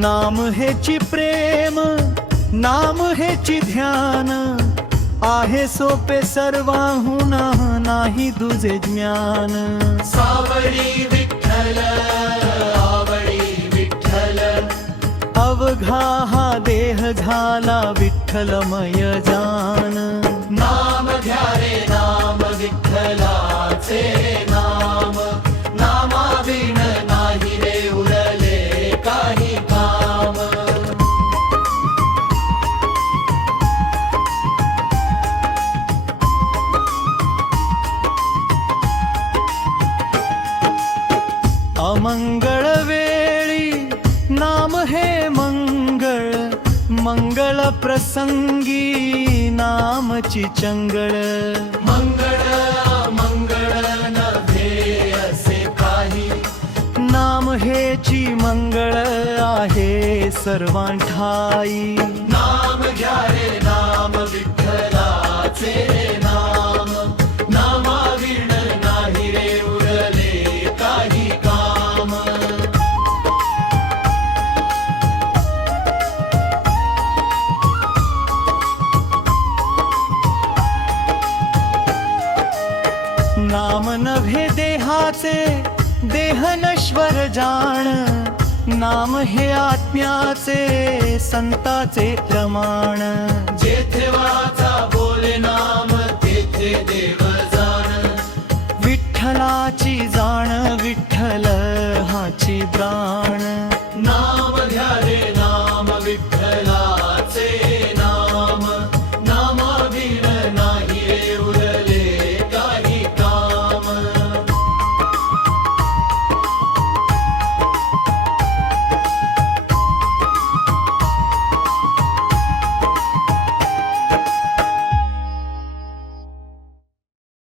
नाम हेची प्रेम, नाम हेची ध्यान, आहे सोपे सर्वाहुन नाही दुजे ज्ञान. सावळी विठ्ठल, आवळी विठ्ठल, अवघा हा देह झाला विठ्ठलमय जान. नाम घ्या रे नाम विठ्ठलाचे नाम, नामाविण नाही रे उरले काही काम. अमंगळ वेळी नाम हे मंगळ, मंगळ प्रसंगी नामची चंगळ. मंगळ मंगळ नव्हे असे काही, नाम हेची मंगळ आहे सर्वांठाई. नाम घ्या रे नाम विठ्ठलाचे नाम, नामाविण नाही रे उरले काही काम. नाम नव्हे देहाचे, देह नश्वर जाण, नाम हे आत्म्याचे संताचे प्रमाण. जेथे वाचा बोले नाम तेथे देव